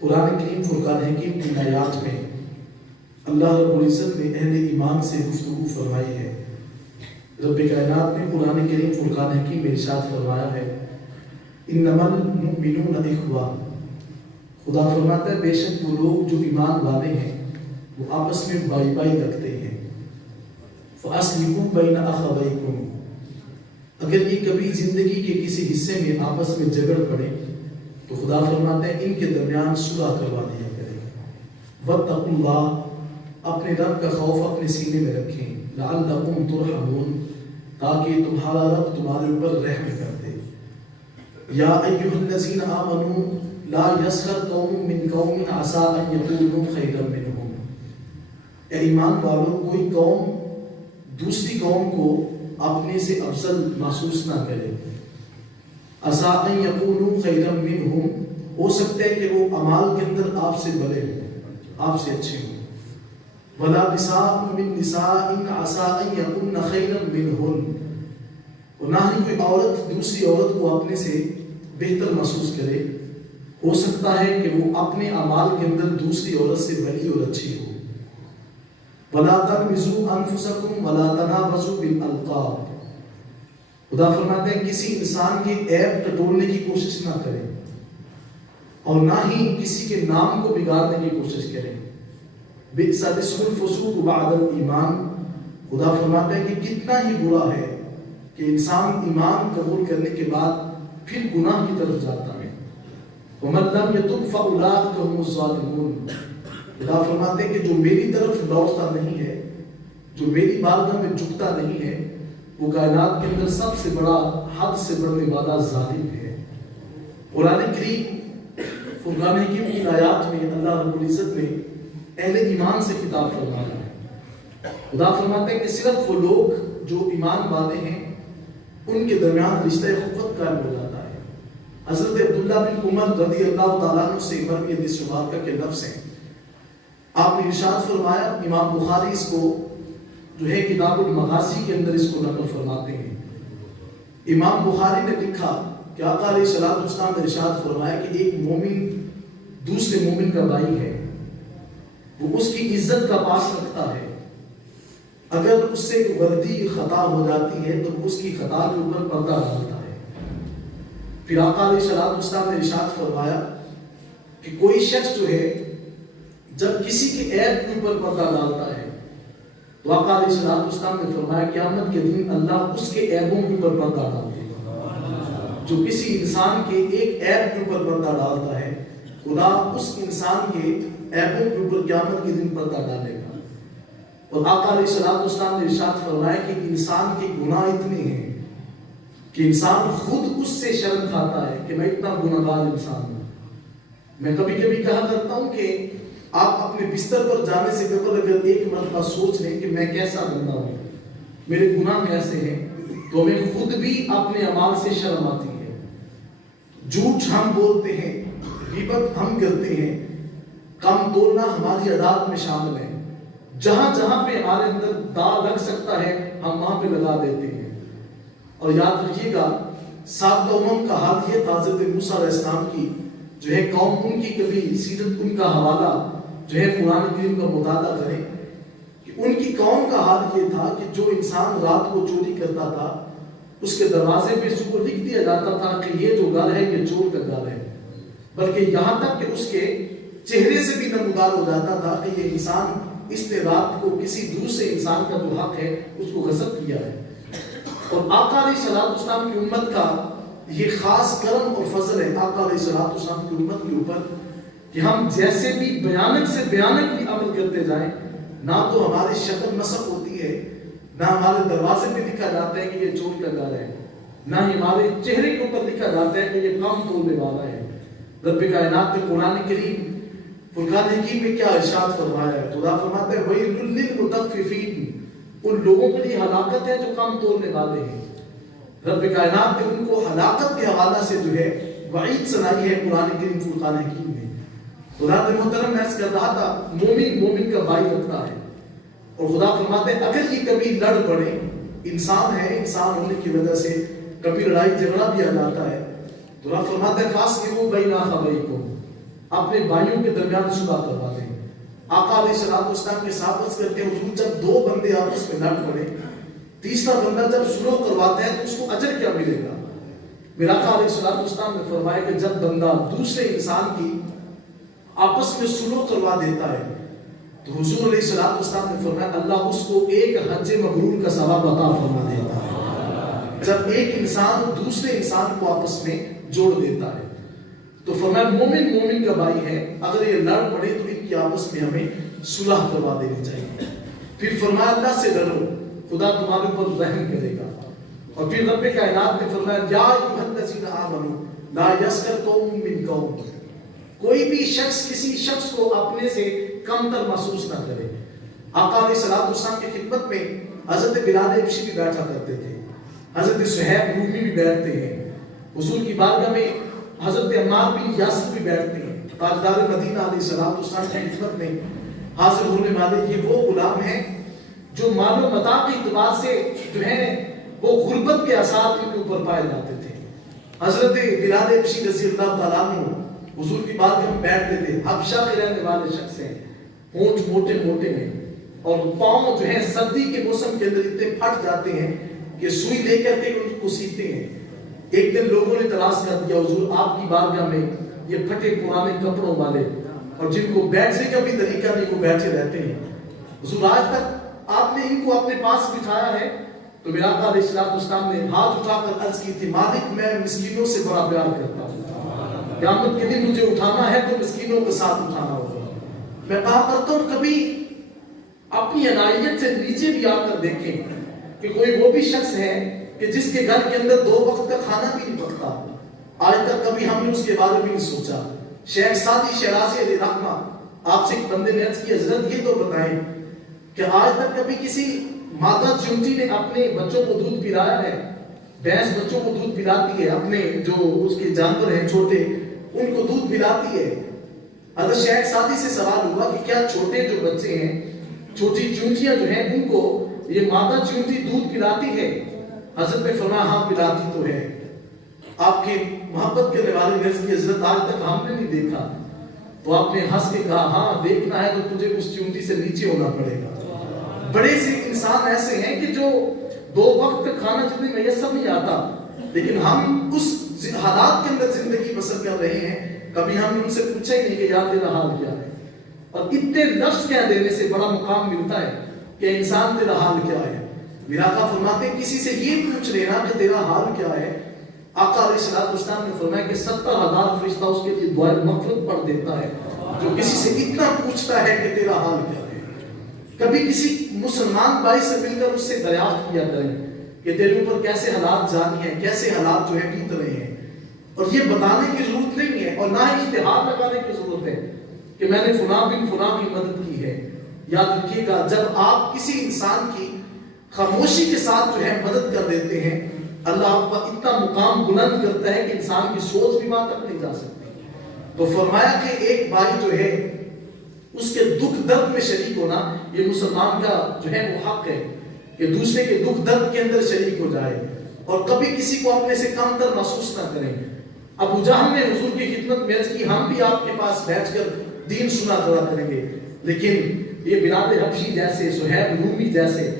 قرآن کریم فرقان حکیم کی آیات میں اللہ رب العزت نے اہل ایمان سے گفتگو فرمائی ہے۔ رب کائنات نے قرآن کریم فرقان حکیم میں ارشاد فرمایا ہے انما المؤمنون اخوہ، خدا فرماتا ہے بے شک وہ لوگ جو ایمان والے ہیں وہ آپس میں بائی بائی رکھتے ہیں۔ فَأَصْلِحُوا بَيْنَ أَخَوَيْكُمْ، اگر یہ کبھی زندگی کے کسی حصے میں آپس میں جھگڑ پڑے تو خدا فرماتا ہے ان کے درمیان صلح کروا دیا کرے۔ وَاتَّقُوا اللَّهَ، اپنے رب کا خوف اپنے سینے میں رکھیں، لَعَلَّكُمْ تُرْحَمُونَ، تاکہ تمہارا رب تمہارے اوپر رحم کر دے۔ یا ایھا الذین آمنوا لا یسخر قوم من قوم عسى ان یکونوا خیرا منہم، اے ایمان والو کوئی قوم دوسری قوم کو اپنے سے افضل محسوس نہ کرے۔ عسى ان یکونوا خیرا منہم، ہو سکتا ہے کہ وہ اعمال کے اندر آپ سے بڑے ہوں، آپ سے اچھے ہوں۔ ولا نساء من نساء عسى ان یکن خیرا منہن، اور نہ ہی کوئی عورت دوسری عورت کو اپنے سے بہتر محسوس کرے، ہو سکتا ہے کہ وہ اپنے اعمال کے اندر دوسری عورت سے بڑی اور اچھی ہو۔ وَلَا تَلْمِزُوا أَنفُسَكُمْ وَلَا تَنَابَزُوا بِالْأَلْقَابِ، خدا فرماتے ہیں کسی انسان کے عیب ٹٹولنے کی کوشش نہ کریں اور نہ ہی کسی کے نام کو بگاڑنے کی کوشش کریں۔ بئس الاسم الفسوق بعد الایمان، خدا فرماتے ہیں کہ کتنا ہی برا ہے کہ انسان ایمان قبول کرنے کے بعد پھر گناہ کی طرف جاتا ہے۔ وَمَن لَّمْ يَتُبْ فَأُولَٰئِكَ هُمُ الظَّالِمُونَ، خدا فرماتے ہیں کہ جو میری طرف لوٹتا نہیں ہے، جو میری بارگاہ میں جھکتا نہیں ہے، وہ کائنات کے اندر سب سے بڑا حد سے بڑھنے والا ظالم ہے۔ قرآن کریم فرقان حکیم کی آیات میں اللہ رب العزت نے اہل ایمان سے خطاب فرمایا ہے۔ خدا فرماتے ہیں کہ صرف وہ لوگ جو ایمان والے ہیں ان کے درمیان رشتہ اخوت قائم ہو جاتا ہے۔ حضرت عبداللہ بن عمر رضی اللہ تعالیٰ عنہ سے مروی حدیث مبارکہ کے لفظ ہیں، آپ نے ارشاد فرمایا، امام بخاری اس کو جو ہے کتاب المغازی کے اندر اس کو نقل فرماتے ہیں۔ امام بخاری نے لکھا کہ آقا علیہ الصلوۃ والسلام نے ارشاد فرمایا کہ ایک مومن دوسرے مومن کا بھائی ہے، وہ اس کی عزت کا پاس رکھتا ہے، اگر اس سے غلطی خطا ہو جاتی ہے تو اس کی خطا کے اوپر پردہ ڈالتا ہے۔ پھر آقا علیہ الصلوۃ والسلام نے ارشاد فرمایا کہ کوئی شخص جو ہے جب کسی کے عیب کے اوپر پردہ ڈالتا ہے تو آقا علیہ الصلوۃ والسلام نے فرمایا قیامت کے دن اللہ اس کے عیبوں کے اوپر پردہ ڈال دے گا۔ جو کسی انسان کے ایک عیب کے اوپر پردہ ڈالتا ہے، خدا اس انسان کے عیبوں کے اوپر قیامت کے دن پردہ ڈالے گا۔ اور آقا علیہ الصلوۃ والسلام نے ارشاد فرمایا کہ انسان کے گناہ اتنے ہیں کہ انسان خود اس سے شرم کھاتا ہے کہ میں اتنا گناہگار انسان ہوں۔ میں کبھی کبھی کہا کرتا ہوں کہ آپ اپنے بستر پر جانے سے قبل اگر ایک مرتبہ سوچ لیں کہ میں کیسا بندہ ہوں، میرے گناہ کیسے ہیں، تو ہمیں خود بھی اپنے اعمال سے شرم آتی ہے۔ جھوٹ ہم بولتے ہیں، غیبت ہم کرتے ہیں، کم تولنا ہماری عادات میں شامل ہے۔ جہاں جہاں پہ ہمارے اندر داغ لگ سکتا ہے ہم وہاں پہ لگا دیتے ہیں۔ اور یاد رکھیے گا سابقہ امم کا حال یہ تھا، حضرت موسیٰ علیہ السلام کی جو ہے قوم، ان کی کبھی سیرت ان کا حوالہ جو ہے قرآن کریم کا مطالعہ کریں کہ ان کی قوم کا حال یہ تھا کہ جو انسان رات کو چوری کرتا تھا اس کے دروازے پہ اس کو لکھ دیا جاتا تھا کہ یہ جو گھر ہے یہ چور کا گھر ہے، بلکہ یہاں تک کہ اس کے چہرے سے بھی نمودار ہو جاتا تھا کہ یہ انسان اس نے رات کو کسی دوسرے انسان کا جو حق ہے اس کو غصب کیا ہے۔ اور آقا علیہ الصلوۃ والسلام کی امت کا یہ خاص کرم اور فضل ہے آقا علیہ الصلوۃ والسلام کی امت کے اوپر کہ ہم جیسے بھی بھیانک سے بھیانک بھی عمل کرتے جائیں، نہ تو ہماری شکل نصب ہوتی ہے، نہ ہمارے دروازے پہ لکھا جاتا ہے کہ یہ چور کا گھر ہے، نہ ہی ہمارے چہرے کے اوپر لکھا جاتا ہے کہ یہ کام تولنے والا ہے۔ رب کائنات نے قرآن کریم فرقان حکیم میں کیا ارشاد فرمایا ہے؟ خدا فرماتا ہے وَيْلٌ لِّلْمُطَفِّفِينَ، ان لوگوں کے لیے ہلاکت ہے جو کام تولنے والے ہیں۔ رب کائنات نے ان کو ہلاکت کے حوالے سے جو ہے وعید سنائی ہے قرآن کریم فرقان حکیم میں۔ خدا محترم میں کہہ رہا تھا مومن مومن کا بھائی رکھتا ہے، اور خدا فرماتے ہیں اگر یہ کبھی لڑ پڑے، انسان ہے، انسان ہونے کی وجہ سے کبھی لڑائی جھگڑا بھی آ جاتا ہے، تو رب فرماتے ہیں فاصلحوا بین اخویکم، اپنے بھائیوں کے درمیان صلح کروا دیں۔ آقا علیہ السلام کے صحابہ کرتے ہیں حضور جب دو بندے آپس میں لڑ پڑے، تیسرا بندہ جب صلح کرواتا ہے تو اس کو اجر کیا ملے گا؟ میرا آقا علیہ السلام نے فرمایا کہ جب بندہ دوسرے انسان کی آپس میں صلح کروا دیتا ہے تو حضور علیہ السلام نے فرمایا اللہ اس کو ایک حج مبرور کا ثواب عطا فرما دیتا ہے، جب ایک انسان دوسرے انسان کو آپس میں جوڑ دیتا ہے۔ تو فرمایا مومن کا بھائی ہے، اگر یہ لڑ پڑے تو ان کی آپس میں ہمیں صلح کروا دینی چاہیے۔ پھر فرمایا اللہ سے ڈرو، خدا تمہارے اوپر رحم کرے گا۔ اور پھر رب کائنات نے فرمایا یا ایھا الذین آمنوا لا یسخر قوم من قوم، کوئی بھی شخص کسی شخص کو اپنے سے کم تر محسوس نہ کرے۔ آقا علیہ السلام کی خدمت میں حضرت بلال حبشی بھی بیٹھا کرتے تھے، حضرت صہیب رومی بھی بیٹھتے ہیں، حضور کی بارگاہ میں حضرت عمار بن یاسر بھی بیٹھتے ہیں۔ تاجدار مدینہ علیہ السلام کی خدمت میں حاضر ہونے والے یہ وہ غلام ہیں جو مال و متاع کے اعتبار سے جو ہے وہ غربت کے آثار ان کے اوپر پائے جاتے تھے۔ حضرت بلال حبشی رضی اللہ تعالیٰ عنہ حضور کی بارگاہ میں بیٹھتے تھے، حبشہ کے رہنے والے شخص ہیں، ہونٹ موٹے موٹے ہیں اور پاؤں جو ہے سردی کے موسم کے اندر اتنے پھٹ جاتے ہیں کہ سوئی لے کر کے ان کو سیتے ہیں۔ ایک دن لوگوں نے تلاش کر دیا حضور آپ کی بارگاہ میں یہ پھٹے پرانے کپڑوں والے اور جن کو بیٹھنے کا بھی طریقہ نہیں وہ بیٹھے رہتے ہیں، حضور آج تک آپ نے ان کو اپنے پاس بٹھایا ہے؟ تو میرا آقا علیہ السلام نے ہاتھ اٹھا کر عرض کی تھی مالک میں مسکینوں سے بڑا پیار کرتا ہوں، قیامت کے دن مجھے اٹھانا ہے تو مسکینوں کے ساتھ اٹھانا ہوگا۔ میں کہا کرتا ہوں کبھی اپنی عنایت سے نیچے بھی آ کر دیکھیں کہ کوئی وہ بھی شخص ہے کہ جس کے گھر کے اندر 2 وقت کا کھانا بھی نہیں پکتا، آج تک کبھی ہم نے اس کے بارے میں نہیں سوچا۔ شیخ سعدی شیرازی علیہ رحمہ آپ سے ایک بندے نے عرض کی حضرت یہ تو بتائیں کہ آج تک کبھی کسی مادہ چونٹی نے اپنے بچوں کو دودھ پلایا ہے؟ بھینس بچوں کو دودھ پلاتی ہے، اپنے جو اس کے جانور ہیں چھوٹے ان کو دودھ پلاتی ہے۔ حضرت شیخ سعدی سے سوال ہوا کہ کیا چھوٹے جو بچے ہیں، چھوٹی چونٹیاں جو ہیں ان کو یہ مادہ چونٹی دودھ پلاتی ہے؟ حضرت نے فرمایا ہاں پلاتی تو ہے۔ آپ کے محبت کرنے والے نے عرض کی حضرت آج تک ہم نے نہیں دیکھا، تو آپ نے ہنس کے کہا ہاں دیکھنا ہے تو تجھے اس چونٹی سے نیچے ہونا پڑے گا۔ بڑے سے انسان ایسے ہیں کہ جو 2 وقت کا کھانا جتنے میسر نہیں آتا، لیکن ہم اس حالات کے اندر زندگی بسر کر رہے ہیں، کبھی ہم نے ان سے پوچھا ہی نہیں کہ یار تیرا حال کیا ہے؟ اور اتنے لفظ کہہ دینے سے بڑا مقام ملتا ہے کہ انسان تیرا حال کیا ہے۔ میرا آقا فرماتے ہیں کسی سے یہ پوچھ لینا کہ تیرا حال کیا ہے، آقا علیہ السلام نے فرمایا کہ 70,000 فرشتہ اس کے لیے دعائے مغفرت پڑھ دیتا ہے جو کسی سے اتنا پوچھتا ہے کہ تیرا حال کیا ہے۔ کبھی کسی مسلمان بھائی سے مل کر اس سے دریافت کیا کریں کہ تیرے اوپر کیسے حالات جاری ہیں، کیسے حالات جو ہے بیت رہے ہیں، اور یہ بتانے کی ضرورت نہیں ہے اور نہ ہی اشتہار لگانے کی ضرورت ہے کہ میں نے فلاں بن فلاں کی مدد کی ہے۔ یاد رکھیے گا جب آپ کسی انسان کی خاموشی کے ساتھ جو ہے مدد کر دیتے ہیں، اللہ آپ کا اتنا مقام بلند کرتا ہے کہ انسان کی سوچ بھی وہاں تک نہیں جا سکتی۔ تو فرمایا کہ ایک بھائی جو ہے اس کے دکھ درد میں شریک ہونا، یہ مسلمان کا جو ہے وہ حق ہے کہ دوسرے کے دکھ درد کے اندر شریک ہو جائے اور کبھی کسی کو اپنے سے کم تر محسوس نہ کریں۔ ابو جہل نے حضور کی خدمت میں عرض کی ہم بھی آپ کے پاس بیٹھ کر دین سنا کرا کریں گے، لیکن یہ بلال حبشی جیسے، صہیب رومی جیسے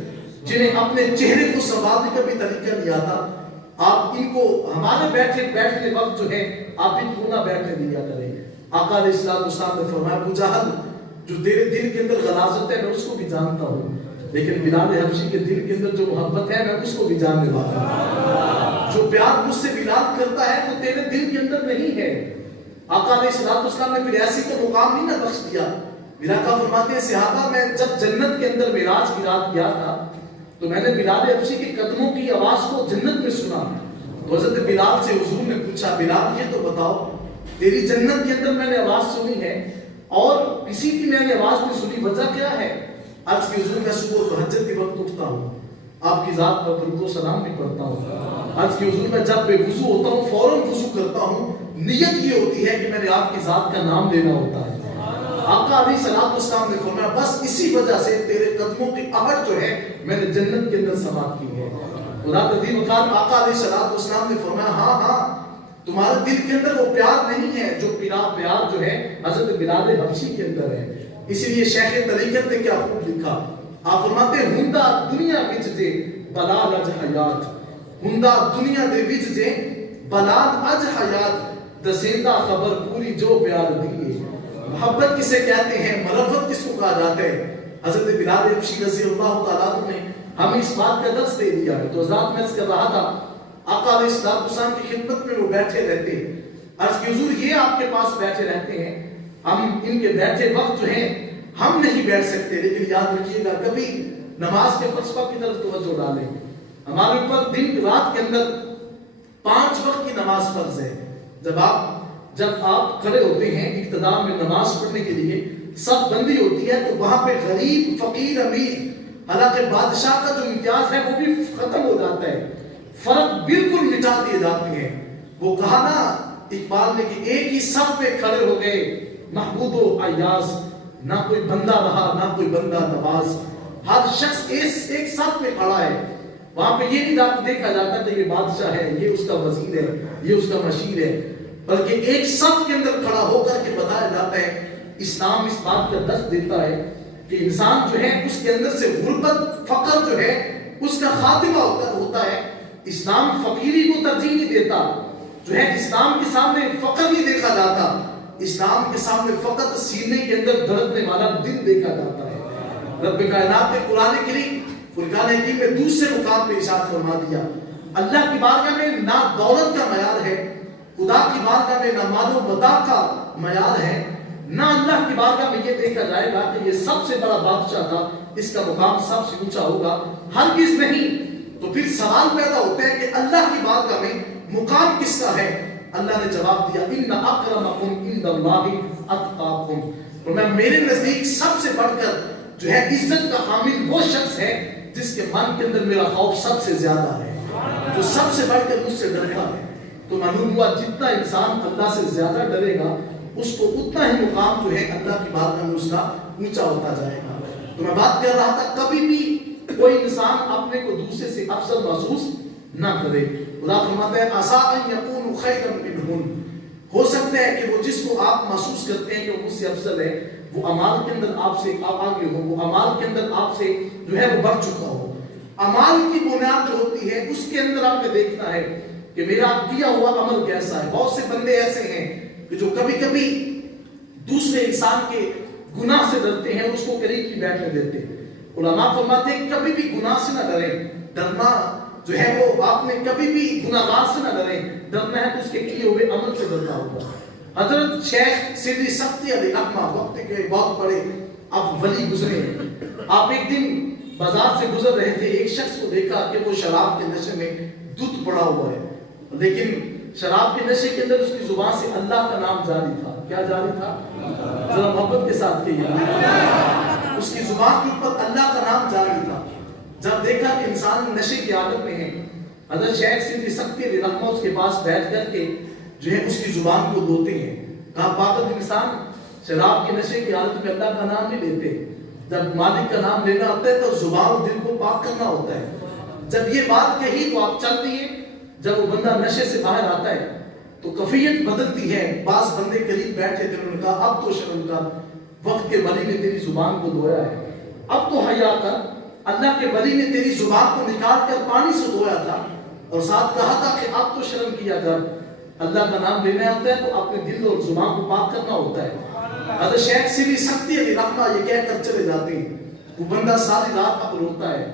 جنہیں اپنے چہرے کو سنبھالنے کا بھی طریقہ نہیں آتا، آپ ان کو ہمارے بیٹھنے وقت جو ہے آپ ان کو نہ بیٹھنے دیا کریں۔ آقا علیہ السلام نے فرمایا ابو جہل جو تیرے دل کے اندر غلاظت ہے میں اس کو بھی جانتا ہوں، لیکن بلال حبشی کے دل کے اندر جو محبت ہے میں اس کو بھی جاننے والا ہوں۔ جو پیار مجھ سے بلال کرتا ہے وہ تیرے دل کے اندر نہیں ہے۔ آقا علیہ السلام نے پھر ایسی کو مقام نہیں نہ بخش دیا۔ میرا آقا فرماتے ہیں صحابہ میں جب جنت کے اندر معراج کی رات گیا تھا تو میں نے بلال حبشی کے قدموں کی آواز کو جنت میں سنا، تو حضرت بلال سے حضور نے پوچھا بلال یہ تو بتاؤ تیری جنت کے اندر میں نے آواز سنی ہے اور کسی کی میں نے آواز نہیں سنی، وجہ کیا ہے؟ آج کی حضور میں صبح تہجد کے وقت اٹھتا ہوں، آپ کی ذات پر درود و سلام بھی پڑھتا ہوں، آج کی حضور میں جب بے وضو ہوتا ہوں فوراً وضو کرتا ہوں، نیت یہ ہوتی ہے کہ میں نے آپ کی ذات کا نام لینا ہوتا ہے۔ آقا علیہ السلام نے فرمایا بس اسی وجہ سے تیرے قدموں کی آہٹ جو ہے میں نے جنت کے اندر سماعت کی ہے۔ خدا تعظیم خان آقا علیہ السلام نے فرمایا ہاں تمہارے دل کے اندر وہ پیار نہیں ہے جو پیار جو ہے حضرت بلال حبشی کے اندر ہے. اسی لیے شیخ طریقت نے کیا خوب لکھا. آپ فرماتے ہیں ہندا دنیا وچ جے بلال اج حیات, ہندا دنیا دے وچ جے بلال اج حیات, دسیندہ خبر پوری جو پیار دیے. محبت کسے کہتے ہیں, مرفت کس کو کہا جاتا ہے. حضرت بلال حبشی رضی اللہ تعالیٰ عنہ نے ہمیں اس بات کا درس دے دیا ہے. تو حضرات میں کر رہا تھا آقا علیہ السلام کی خدمت میں وہ بیٹھے رہتے ہیں. عرض کی حضور یہ آپ کے پاس بیٹھے رہتے ہیں, ہم ان کے بیٹھے وقت جو ہیں ہم نہیں بیٹھ سکتے, لیکن یاد رکھیے گا کبھی نماز کے فلسفہ کی طرف توجہ ڈالیں. ہمارے اوپر دن رات کے اندر 5 وقت کی نماز فرض ہے. جب آپ کھڑے ہوتے ہیں اقتدار میں نماز پڑھنے کے لیے, سب بندی ہوتی ہے, تو وہاں پہ غریب فقیر امیر, حالانکہ بادشاہ کا جو امتیاز ہے وہ بھی ختم ہو جاتا ہے, فرق بالکل مٹا دیے جاتے ہیں. وہ کہا نا اقبال نے کہ ایک ہی صف پہ کھڑے ہو گئے محبوب و ایاز, نہ کوئی بندہ رہا نہ کوئی بندہ نواز. ہر شخص ایک صف پہ کھڑا ہے. وہاں پہ یہ نہیں دیکھا جاتا کہ یہ بادشاہ ہے, یہ اس کا وزیر ہے, یہ اس کا مشیر ہے, بلکہ ایک صف کے اندر کھڑا ہو کر کے بتایا جاتا ہے. اسلام اس بات کا درس دیتا ہے کہ انسان جو ہے اس کے اندر سے غربت فقر جو ہے اس کا خاتمہ ہوتا ہے. اسلام فقیری کو ترجیح نہیں دیتا, جو ہے اسلام کے سامنے فقر نہیں دیکھا جاتا, اسلام کے سامنے فقط سینے کے اندر دھڑکنے والا دل دیکھا جاتا ہے. رب کائنات نے قرآن کریم فرقان حکیم میں دوسرے مقام پہ ارشاد فرما دیا, اللہ کی بارگاہ میں نہ دولت کا معیار ہے, خدا کی بارگاہ میں نہ مال و متاع کا معیار ہے, نہ اللہ کی بارگاہ میں یہ دیکھا جائے گا کہ یہ سب سے بڑا بادشاہ تھا, اس کا مقام سب سے اونچا ہوگا, ہرگز نہیں. تو پھر سوال پیدا ہوتا ہے کہ اللہ کی بارگاہ میں مقام کس کا ہے. اللہ نے جواب دیا ان اکرمکم عند اللہ اتقاکم, اور میں میرے نزدیک سب سے بڑھ کر جو ہے عزت کا حامل وہ شخص ہے جس کے من کے اندر میرا خوف سب سے زیادہ ہے, جو سب سے بڑھ کر مجھ سے ڈرتا ہے. تو معلوم ہوا جتنا انسان اللہ سے زیادہ ڈرے گا اس کو اتنا ہی مقام جو ہے اللہ کی بارگاہ میں اس کا اونچا ہوتا جائے گا. تو میں بات کر رہا تھا کبھی بھی کوئی انسان اپنے کو دوسرے سے افضل محسوس نہ کرے. خدا فرماتا ہے عسیٰ ان یکونوا خیرا منہن, ہو سکتا ہے کہ وہ جس کو آپ محسوس کرتے ہیں کہ وہ مجھ سے افضل ہے وہ اعمال کے اندر آپ سے آگے ہو, وہ اعمال کے اندر آپ سے جو ہے وہ بڑھ چکا ہو. اعمال کی بنیاد جو ہوتی ہے اس کے اندر آپ نے دیکھنا ہے کہ میرا کیا ہوا عمل کیسا ہے. بہت سے بندے ایسے ہیں کہ جو کبھی کبھی دوسرے انسان کے گناہ سے ڈرتے ہیں, اس کو قریب کی بیٹھنے دیتے ہیں. علماء فرماتے ہیں کبھی بھی گناہ سے نہ ڈریں, ڈرنا جو ہے وہ آپ نے کبھی بھی گناہگار سے نہ ڈریں, ڈرنا ہے تو اس کے کیے ہوئے عمل سے ڈرنا ہوگا. حضرت شیخ سیدھی سختی علیہ رحمہ وقت کے بہت بڑے اب ولی گزرے. آپ ایک دن بازار سے گزر رہے تھے, ایک شخص کو دیکھا کہ وہ شراب کے نشے میں دھت پڑا ہوا ہے, لیکن شراب کے نشے کے اندر اس کی زبان سے اللہ کا نام جاری تھا. کیا جاری تھا؟ ذرا محبت کے ساتھ کہیے. اس کی زبان کے اوپر اللہ کا نام جاری تھا. جب دیکھا کہ انسان نشے کی حالت میں ہے, حضرت شیخ سیدھی سختی علیہ رحمہ اس کے پاس بیٹھ کر کے جو ہے اس کی زبان کو دھوتے ہیں. کہا پاگل انسان, شراب کے نشے کی حالت میں اللہ کا نام نہیں لیتے, جب مالک کا نام لینا ہوتا ہے تو زبان اور دل کو پاک کرنا ہوتا ہے. جب یہ بات کہی تو آپ چل دیے. جب وہ بندہ نشے سے باہر آتا ہے تو کیفیت بدلتی ہے. بعض بندے قریب بیٹھے تھے, انہوں نے کہا اب تو شرم کر, وقت کے ولی نے تیری زبان کو دھویا ہے, اب تو حیا کر. اللہ کے ولی نے تیری زبان کو نکال کر پانی سے دھویا تھا اور ساتھ کہا تھا کہ اب تو شرم کیا کر. اللہ کا نام لینا ہوتا ہے تو اپنے دل اور زبان کو پاک کرنا ہوتا ہے. حضرت شیخ سیدھی سختی علیہ رحمہ یہ کہہ کر چلے جاتے ہیں. وہ بندہ ساری رات اب روتا ہے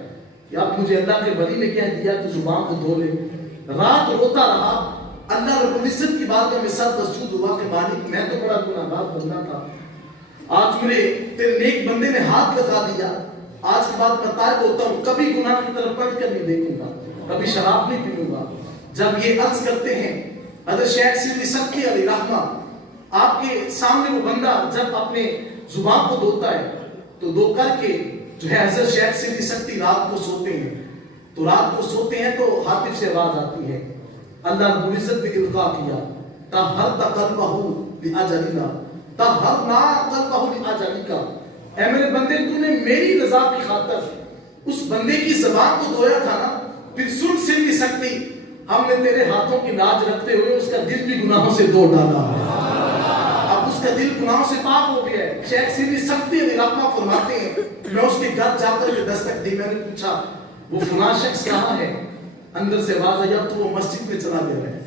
کہ اب مجھے اللہ کے ولی نے کہہ دیا کہ زبان کو دھو لے. رات روتا رہا. اللہ رب العزت کی بارگاہ میں سر مسجود ہوا کہ مالک میں تو بڑا گناہگار بندہ تھا, آج میرے تیرے نیک بندے نے ہاتھ لگا دیا, آج کے بعد میں تائب ہوتا ہوں, کبھی گناہ کی طرف پلٹ کر نہیں دیکھوں گا, کبھی شراب نہیں پیوں گا. جب یہ عرض کرتے ہیں حضرت شیخ سیدھی سختی علیہ رحمہ, آپ کے سامنے وہ بندہ جب اپنے زبان کو دھوتا ہے تو دھو کر کے جو ہے حضرت شیخ سیدھی سختی رات کو سوتے ہیں. تو رات کو سوتے ہیں تو ہاتف سے آواز آتی ہے, اللہ رب العزت نے القاء کیا طہرت قلبہ لاجلنا طہرنا قلبہ لاجلکا. اے میرے بندے, تو نے میری رضا کی خاطر اس بندے کی زبان کو دھویا تھا نا. پھر سن سیدھی سختی ہم نے تیرے ہاتھوں کی لاج رکھتے ہوئے اس کا دل بھی گناہوں سے دھو ڈالا ہے، اب اس کا دل گناہوں سے پاک ہو گیا ہے۔ شیخ سیدھی سختی رحمہ فرماتے ہیں، میں اس کے گھر جا کر کے دستک دی، میں نے پوچھا وہ فلاں شخص کہاں ہے؟ اندر سے آواز آئی اب تو وہ مسجد میں چلا گیا ہے،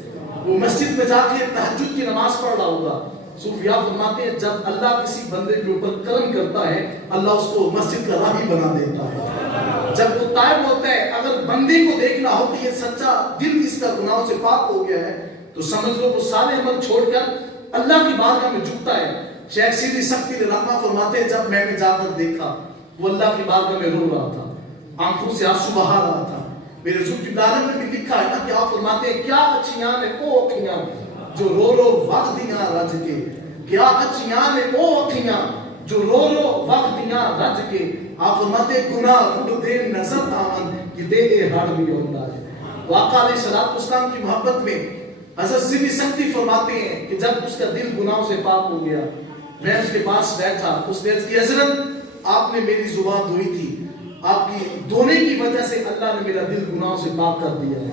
وہ مسجد میں جا کے تہجد کی نماز پڑھ رہا ہوگا۔ صوفیاء فرماتے ہیں جب اللہ کسی بندے کے اوپر کرم کرتا ہے اللہ اس کو مسجد کا راہی بنا دیتا ہے۔ جب وہ تائب ہوتا ہے، اگر بندے کو دیکھنا ہو کہ یہ سچا دل اس کا گناہوں سے پاک ہو گیا ہے تو سمجھ لو وہ سارے عمل چھوڑ کر اللہ کی بارگاہ میں جھکتا ہے۔ شیخ سیدھی سختی رحمہ فرماتے ہیں جب میں نے جا کر دیکھا وہ اللہ کی بارگاہ میں رو رہا تھا، آنکھوں سے آنسو بہا رہا تھا۔ میرے حضور کی دارت میں بھی لکھا ہے نا کہ آپ فرماتے ہیں کیا اچھیاں نے او اکھیاں جو رو رو وقتیاں رج کے، کیا اچھیاں نے او اکھیاں جو رو رو وقتیاں رج کے، آپ فرماتے ہیں گناہ رڑ دے نظر آمن کہ دے اے ہڑ بھی ہوتا ہے۔ آقا علیہ الصلوۃ والسلام کی محبت میں حضرت سیدھی سختی فرماتے ہیں کہ جب اس کا دل گناہوں سے پاک ہو گیا میں اس کے پاس بیٹھا، اس نے عرض کی حضرت آپ نے میری زبان دھوئی تھی، آپ کی دھونے کی وجہ سے اللہ نے میرا دل گناہوں سے پاک کر دیا ہے۔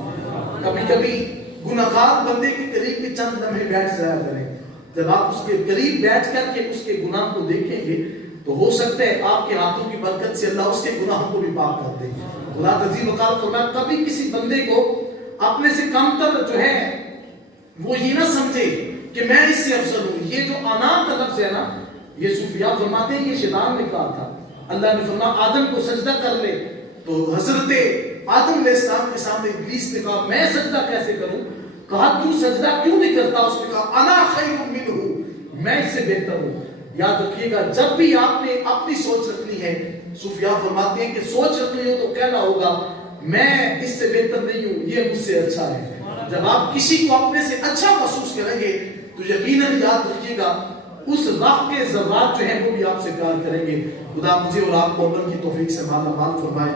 کبھی کبھی گناہگار بندے کے قریب بھی چند لمحے بیٹھ جایا کریں، جب آپ اس کے قریب بیٹھ کر کے اس کے گناہ کو دیکھیں گے تو ہو سکتا ہے آپ کے ہاتھوں کی برکت سے اللہ اس کے گناہوں کو بھی پاک کر دے۔ اللہ تعالی وقال فرمایا کبھی کسی بندے کو اپنے سے کم تر جو ہے وہ یہ نہ سمجھے کہ میں اس سے افضل ہوں۔ یہ جو انا کا لفظ ہے نا، یہ صوفیاء فرماتے ہیں یہ شیطان نے کہا تھا۔ اللہ نے فرمایا آدم کو سجدہ کر لے، تو حضرت آدم علیہ السلام کے سامنے ابلیس نے کہا میں سجدہ کیسے کروں؟ کہا تو سجدہ کیوں نہیں کرتا؟ اس نے کہا انا خیر منہ، میں اس سے بہتر ہوں۔ یاد رکھیے گا جب بھی آپ نے اپنی سوچ رکھنی ہے، صوفیاء فرماتے ہیں کہ سوچ رکھنی ہو تو کہنا ہوگا میں اس سے بہتر نہیں ہوں، یہ مجھ سے اچھا ہے۔ جب آپ کسی کو اپنے سے اچھا محسوس کریں گے تو یقیناً یاد رکھیے گا اس راہ کے ذرات جو ہیں وہ بھی آپ سے پیار کریں گے۔ خدا مجھے اور آپ کو عمل کی توفیق سے مالا مال فرمائے۔